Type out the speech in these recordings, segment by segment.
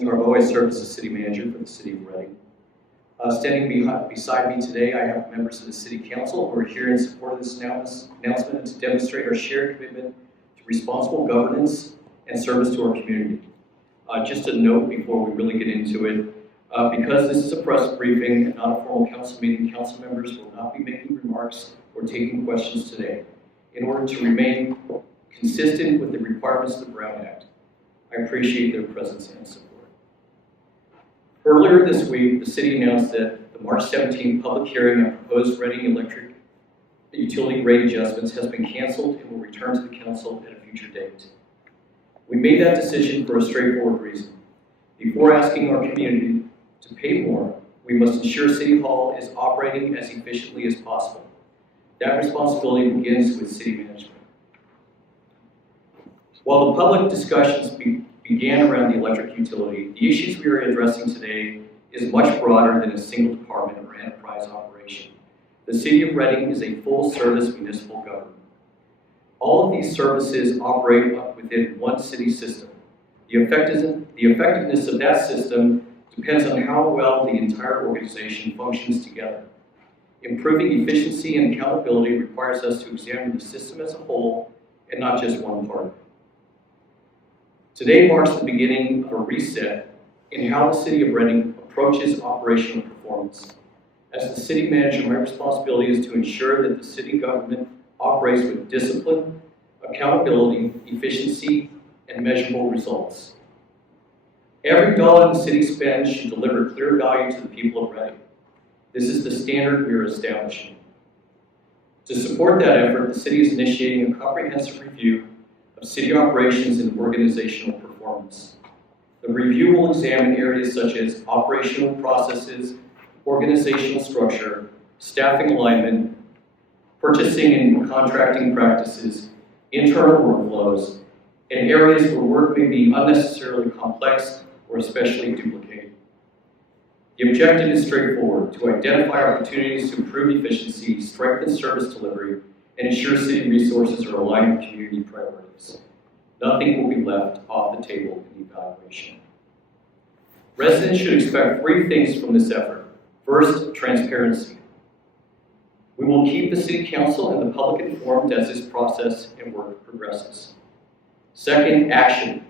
Tarbox. I serve as the city manager for the city of Reading. Standing beside me today, I have members of the city council who are here in support of this announcement to demonstrate our shared commitment to responsible governance and service to our community. Just a note before we really get into it, because this is a press briefing and not a formal council meeting, council members will not be making remarks or taking questions today in order to remain consistent with the requirements of the Brown Act. I appreciate their presence and support. Earlier this week, the city announced that the March 17 public hearing on proposed Reading electric utility rate adjustments has been canceled and will return to the council at a future date. We made that decision for a straightforward reason. Before asking our community to pay more, we must ensure City Hall is operating as efficiently as possible. That responsibility begins with city management. While the public discussions began around the electric utility, the issues we are addressing today is much broader than a single department or enterprise operation. The City of Reading is a full-service municipal government. All of these services operate within one city system. The effectiveness of that system depends on how well the entire organization functions together. Improving efficiency and accountability requires us to examine the system as a whole and not just one part. Today marks the beginning of a reset in how the City of Reading approaches operational performance. As the city manager, my responsibility is to ensure that the city government operates with discipline, accountability, efficiency, and measurable results. Every dollar the city spends should deliver clear value to the people of Reading. This is the standard we are establishing. To support that effort, the city is initiating a comprehensive review of city operations and organizational performance. The review will examine areas such as operational processes, organizational structure, staffing alignment, purchasing and contracting practices, internal workflows, and areas where work may be unnecessarily complex or especially duplicated. The objective is straightforward: to identify opportunities to improve efficiency, strengthen service delivery, and ensure city resources are aligned with community priorities. Nothing will be left off the table in the evaluation. Residents should expect three things from this effort. First, transparency. We will keep the City Council and the public informed as this process and work progresses. Second, action.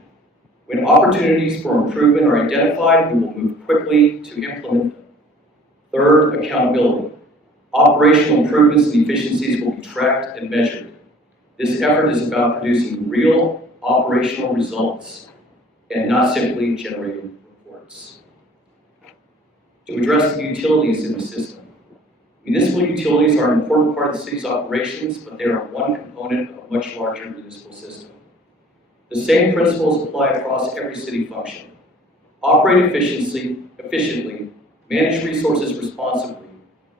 When opportunities for improvement are identified, we will move quickly to implement them. Third, accountability. Operational improvements and efficiencies will be tracked and measured. This effort is about producing real operational results and not simply generating reports. To address the utilities in the system. Municipal utilities are an important part of the city's operations, but they are one component of a much larger municipal system. The same principles apply across every city function. Operate efficiently, manage resources responsibly,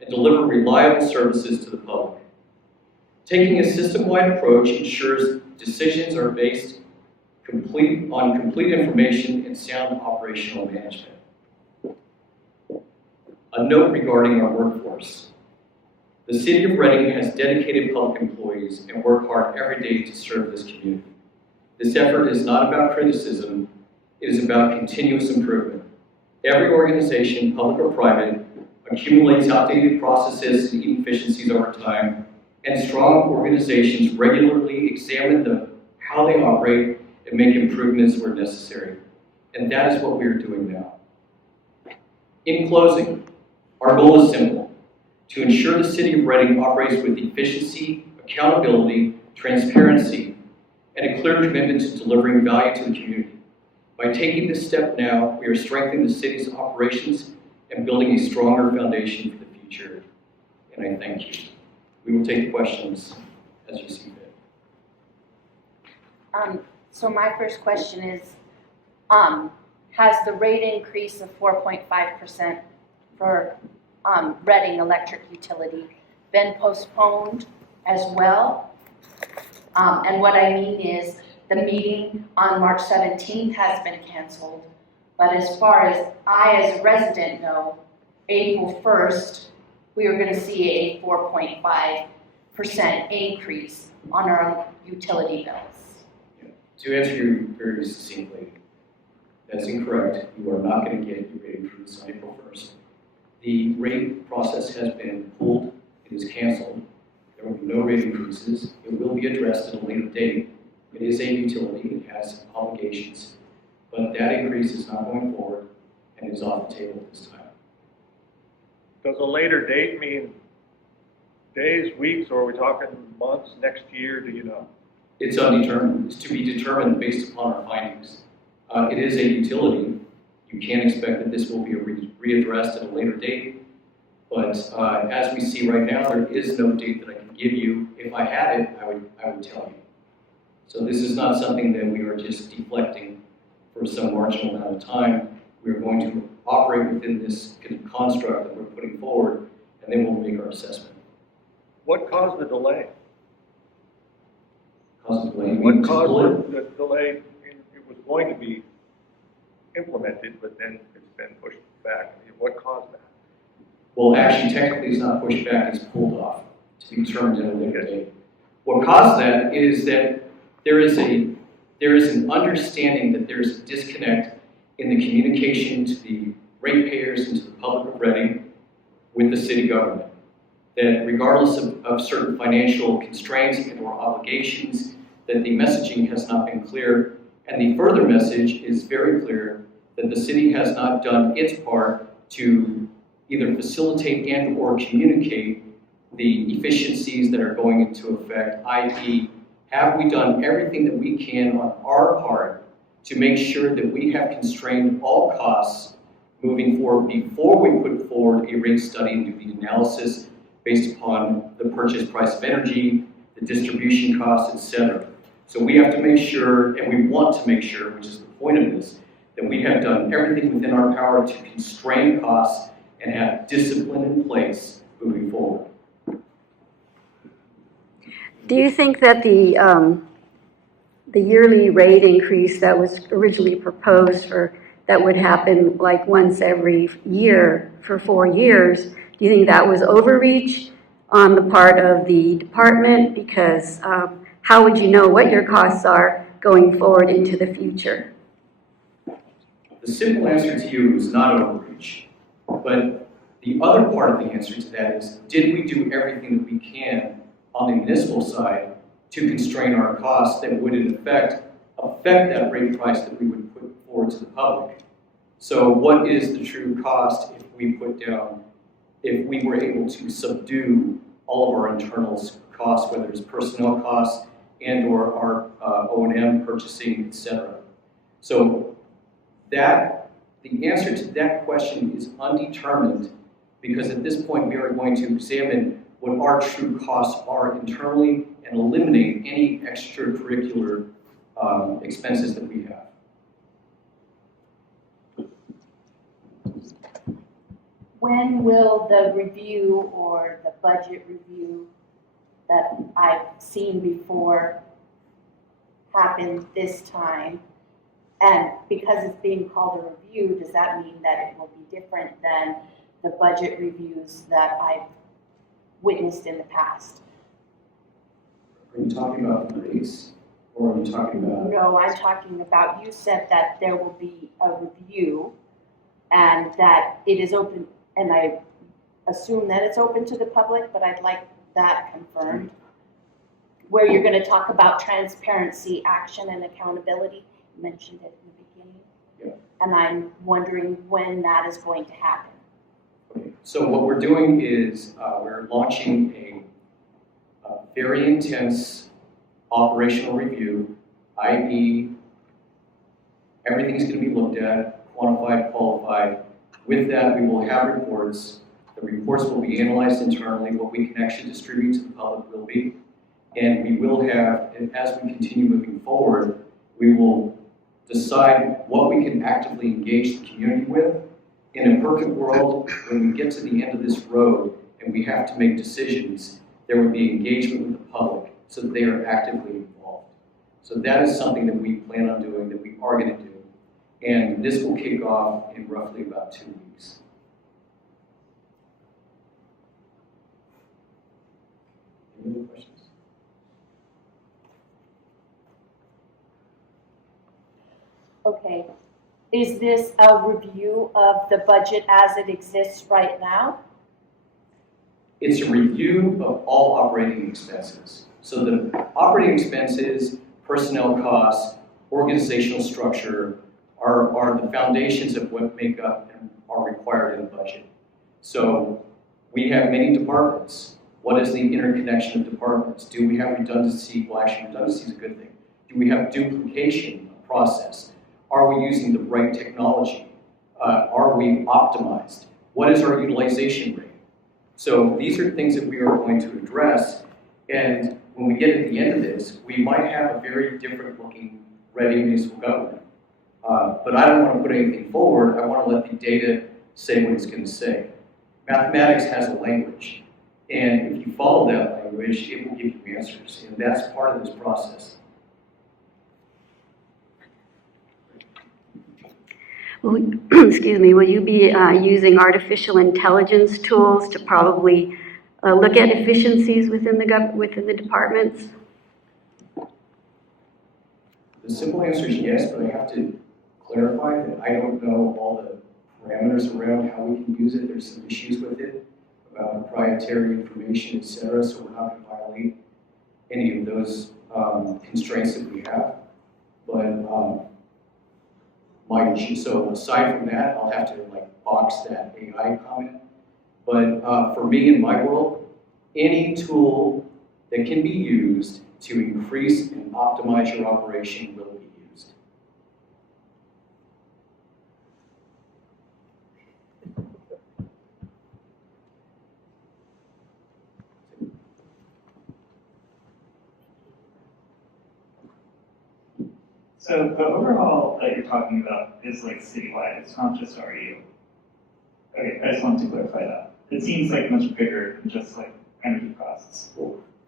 and deliver reliable services to the public. Taking a system-wide approach ensures decisions are based on complete information and sound operational management. A note regarding our workforce. The City of Reading has dedicated public employees and work hard every day to serve this community. This effort is not about criticism, it is about continuous improvement. Every organization, public or private, accumulates outdated processes and inefficiencies over time, and strong organizations regularly examine how they operate and make improvements where necessary. And that is what we are doing now. In closing, our goal is simple: to ensure the City of Reading operates with efficiency, accountability, transparency, and a clear commitment to delivering value to the community. By taking this step now, we are strengthening the city's operations and building a stronger foundation for the future. And I thank you. We will take questions as you see fit. So my first question is, has the rate increase of 4.5% for Reading Electric Utility been postponed as well? And what I mean is, the meeting on March 17th has been canceled, but as far as I as a resident know, April 1st, we are going to see a 4.5% increase on our utility bills. To answer you very succinctly, That's incorrect. You are not going to get your rate increase on April 1st. The rate process has been pulled. It is canceled. There will be no rate increases. It will be addressed at a later date. It is a utility. It has obligations. But that increase is not going forward and is off the table this time. Does a later date mean days, weeks, or are we talking months, next year? Do you know? It's undetermined. It's to be determined based upon our findings. It is a utility. You can expect that this will be readdressed at a later date. But as we see right now, there is no date that I can give you. If I had it, I would tell you. So this is not something that we are just deflecting for some marginal amount of time. We are going to operate within this construct that we're putting forward, and then we'll make our assessment. What caused the delay? Caused the delay? What caused the delay? It was going to be implemented, but then it's been pushed back. What caused that? Well, actually, technically, it's not pushed back, it's pulled off to be determined at a later date. What caused that is that there is an understanding that there's a disconnect in the communication to the ratepayers and to the public of Reading with the city government. That regardless of certain financial constraints and or obligations, that the messaging has not been clear, and the further message is very clear that the city has not done its part to either facilitate and or communicate the efficiencies that are going into effect, i.e., have we done everything that we can on our part to make sure that we have constrained all costs moving forward before we put forward a rate study and do the analysis based upon the purchase price of energy, the distribution costs, etc. So we have to make sure, and we want to make sure, which is the point of this, that we have done everything within our power to constrain costs and have discipline in place moving forward. Do you think that the yearly rate increase that was originally proposed that would happen like once every year for 4 years, do you think that was overreach on the part of the department? Because how would you know what your costs are going forward into the future? The simple answer to you is not overreach. But the other part of the answer to that is, did we do everything that we can on the municipal side to constrain our costs that would in effect affect that rate price that we would put forward to the public? So what is the true cost if we were able to subdue all of our internal costs, whether it's personnel costs and or our O&M purchasing, etc. So the answer to that question is undetermined, because at this point we are going to examine what our true costs are internally and eliminate any extracurricular expenses that we have. When will the review or the budget review that I've seen before happen this time? And because it's being called a review, does that mean that it will be different than the budget reviews that I've witnessed in the past? Are you talking about the rates, or are you talking about? No, I'm talking about, you said that there will be a review and that it is open, and I assume that it's open to the public, but I'd like that confirmed, where you're going to talk about transparency, action, and accountability. You mentioned it in the beginning. Yeah. And I'm wondering when that is going to happen. Okay. So what we're doing is we're launching a very intense operational review, i.e. everything is going to be looked at, quantified, qualified. With that, we will have reports. The reports will be analyzed internally. What we can actually distribute to the public will be. And we will have, and as we continue moving forward, we will decide what we can actively engage the community with. In a perfect world, when we get to the end of this road and we have to make decisions, there would be engagement with the public so that they are actively involved. So that is something that we plan on doing, that we are going to do. And this will kick off in roughly about 2 weeks. Any other questions? Okay, Is this a review of the budget as it exists right now? It's a review of all operating expenses. So the operating expenses, personnel costs, organizational structure are the foundations of what make up and are required in the budget. So we have many departments. What is the interconnection of departments? Do we have redundancy? Well, actually, redundancy is a good thing. Do we have duplication of process? Are we using the right technology? Are we optimized? What is our utilization rate? So these are things that we are going to address, and when we get at the end of this, we might have a very different looking Reading municipal government. But I don't want to put anything forward. I want to let the data say what it's going to say. Mathematics has a language, and if you follow that language, it will give you answers, and that's part of this process. Excuse me, will you be using artificial intelligence tools to probably look at efficiencies within the departments? The simple answer is yes, but I have to clarify that I don't know all the parameters around how we can use it. There's some issues with it about proprietary information, et cetera, so we're not going to violate any of those constraints that we have. But so aside from that, I'll have to box that AI comment. But for me in my world, any tool that can be used to increase and optimize your operation will be used. So the overhaul that you're talking about is citywide, it's not just RU. Okay, I just wanted to clarify that. It seems much bigger than just energy costs.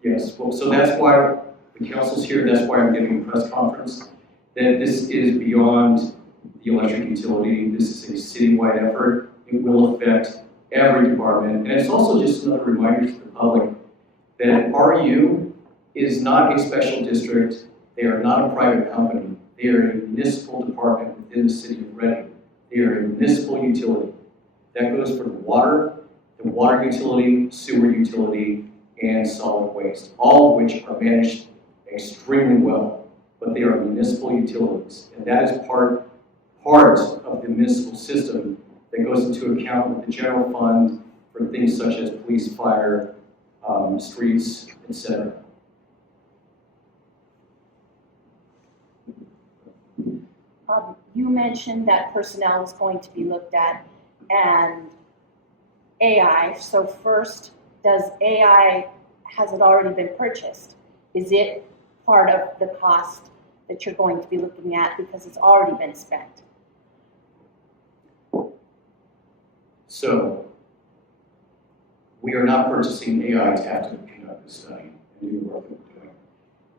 Yes, well, so that's why the council's here, that's why I'm giving a press conference, that this is beyond the electric utility, this is a citywide effort, it will affect every department, and it's also just another reminder to the public that RU is not a special district, they are not a private company, they are a municipal department within the city of Reading. They are a municipal utility. That goes for the water utility, sewer utility, and solid waste, all of which are managed extremely well, but they are municipal utilities. And that is part of the municipal system that goes into account with the general fund for things such as police, fire, streets, etc. You mentioned that personnel is going to be looked at and AI. So first, has it already been purchased? Is it part of the cost that you're going to be looking at because it's already been spent? So we are not purchasing AI to have to conduct this study and do the work that we're doing.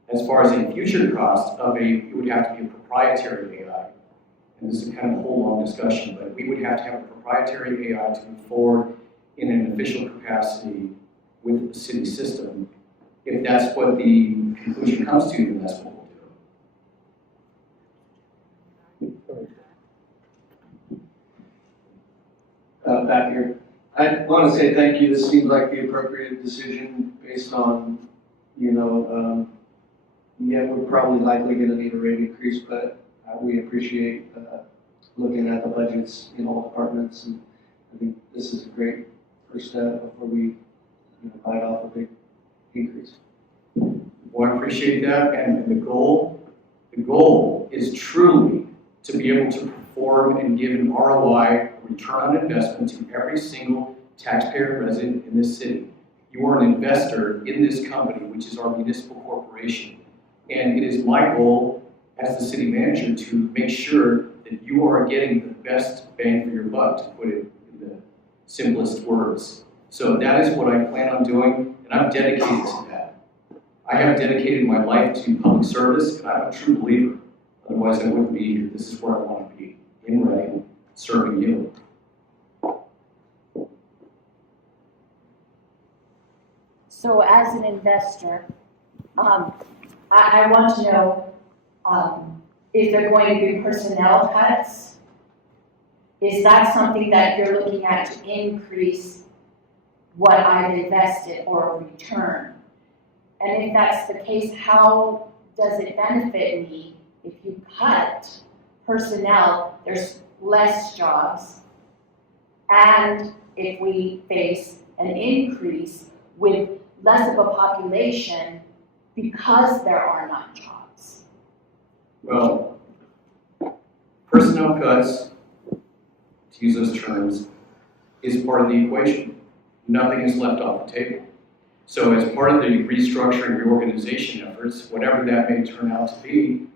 As far as the future cost of it would have to be a proprietary AI. And this is kind of a whole long discussion, but we would have to have a proprietary AI to move forward in an official capacity with the city system. If that's what the conclusion comes to, then that's what we'll do. Back here. I want to say thank you. This seems like the appropriate decision based on, yeah, we're probably likely going to need a rate increase, but we appreciate looking at the budgets in all departments, and I think this is a great first step before we bite off a big increase. Well, I appreciate that, and the goal is truly to be able to perform and give an ROI, return on investment, to every single taxpayer resident in this city. You are an investor in this company, which is our municipal corporation, and it is my goal as the city manager to make sure that you are getting the best bang for your buck, to put it in the simplest words. So that is what I plan on doing, and I'm dedicated to that. I have dedicated my life to public service, and I'm a true believer. Otherwise, I wouldn't be here. This is where I want to be, in Reading, serving you. So as an investor, I want to know if there are going to be personnel cuts is that something that you're looking at to increase what I've invested or a return? And if that's the case, how does it benefit me if you cut personnel, there's less jobs, and if we face an increase with less of a population because there are not jobs? Well, personnel cuts, to use those terms, is part of the equation. Nothing is left off the table. So as part of the restructuring reorganization efforts, whatever that may turn out to be,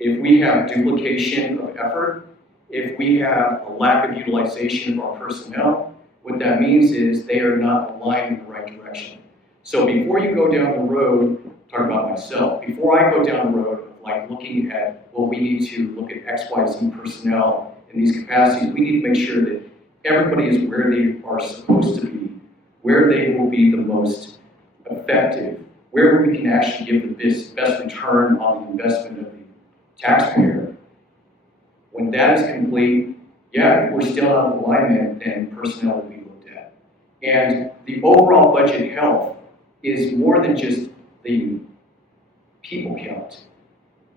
if we have duplication of effort, if we have a lack of utilization of our personnel, what that means is they are not aligned in the right direction. So before you go down the road, talk about myself, before I go down the road of like looking at, well, we need to look at XYZ personnel in these capacities, we need to make sure that everybody is where they are supposed to be, where they will be the most effective, where we can actually give the best return on the investment of the taxpayer. When that is complete, yeah, if we're still out of alignment, then personnel will be looked at. And the overall budget health is more than just the people count.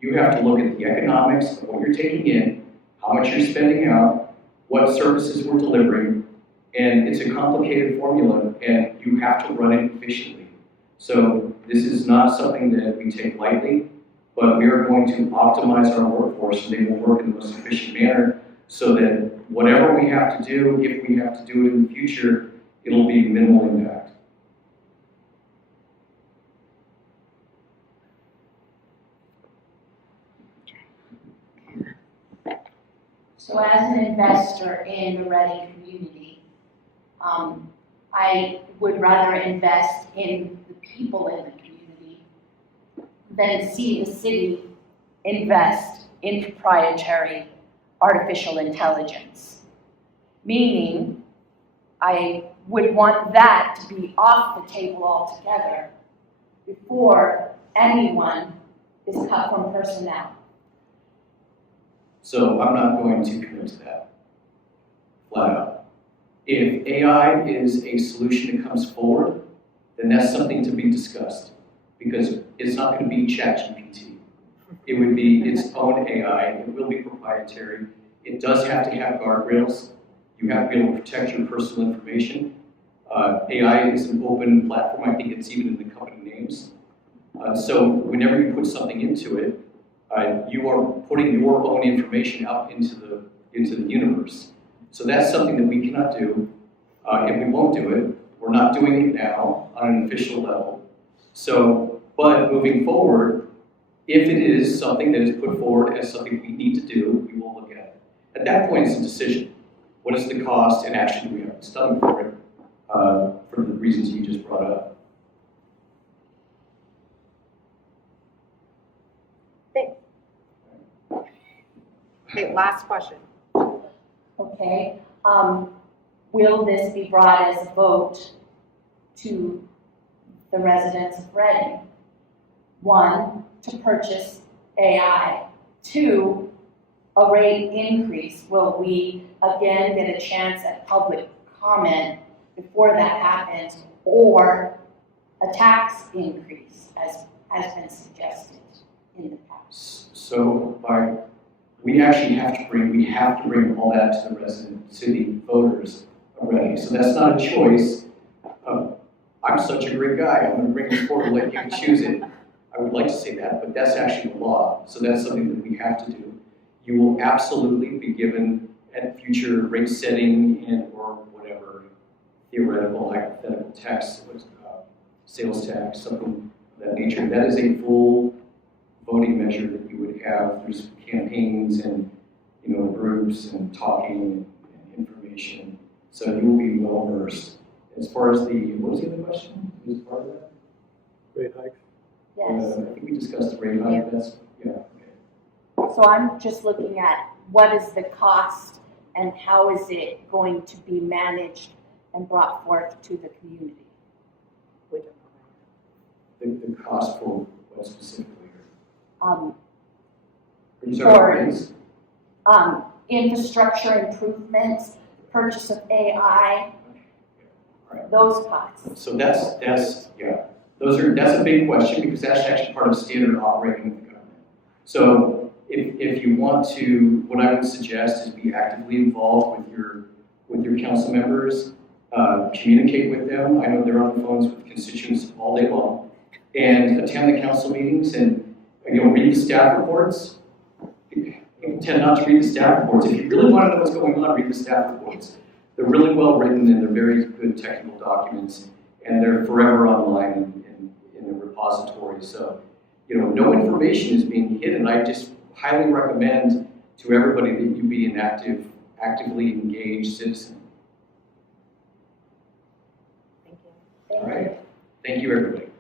You have to look at the economics of what you're taking in, how much you're spending out, what services we're delivering, and it's a complicated formula, and you have to run it efficiently. So this is not something that we take lightly, but we are going to optimize our workforce so they will work in the most efficient manner so that whatever we have to do, if we have to do it in the future, it'll be minimal impact. So as an investor in the Reading community, I would rather invest in the people in the community than see the city invest in proprietary artificial intelligence. Meaning, I would want that to be off the table altogether before anyone is cut from personnel. So I'm not going to commit to that, flat out. If AI is a solution that comes forward, then that's something to be discussed, because it's not going to be ChatGPT. It would be its own AI. It will be proprietary. It does have to have guardrails. You have to be able to protect your personal information. AI is an open platform. I think it's even in the company names. So whenever you put something into it, you are putting your own information out into the universe. So that's something that we cannot do, and we won't do it. We're not doing it now on an official level. So, but moving forward, if it is something that is put forward as something we need to do, we will look at it. At that point, it's a decision. What is the cost, and actually do we have to study for it, for the reasons you just brought up. Thanks. Okay, last question. Okay, will this be brought as a vote to the residents of Reading? 1, to purchase AI. 2, a rate increase. Will we again get a chance at public comment before that happens, or a tax increase as has been suggested in the past? So we actually have to bring all that to the resident city voters already. So that's not a choice. I'm such a great guy, I'm going to bring this forward and let you choose it. I would like to say that, but that's actually the law. So that's something that we have to do. You will absolutely be given at future rate setting and or whatever theoretical, hypothetical tax, sales tax, something of that nature. That is a full voting measure that you would have through campaigns and groups and talking and information. So you will be well versed. As far as what was the other question? Was part of that? Rate hikes? Yes. I think we discussed the rate hike. Yeah. Okay. So I'm just looking at what is the cost and how is it going to be managed and brought forth to the community? The cost for what specifically? Um, Are you talking about For- rates? infrastructure improvements, purchase of AI, those pots. So that's a big question because that's actually part of standard operating of the government. So if you want to, what I would suggest is be actively involved with your council members, communicate with them. I know they're on the phones with constituents all day long, and attend the council meetings and read the staff reports. People tend not to read the staff reports. If you really want to know what's going on, read the staff reports. They're really well written and they're very good technical documents, and they're forever online in the repository. So, no information is being hidden. I just highly recommend to everybody that you be an actively engaged citizen. Thank you. Thank All you. right. Thank you, everybody.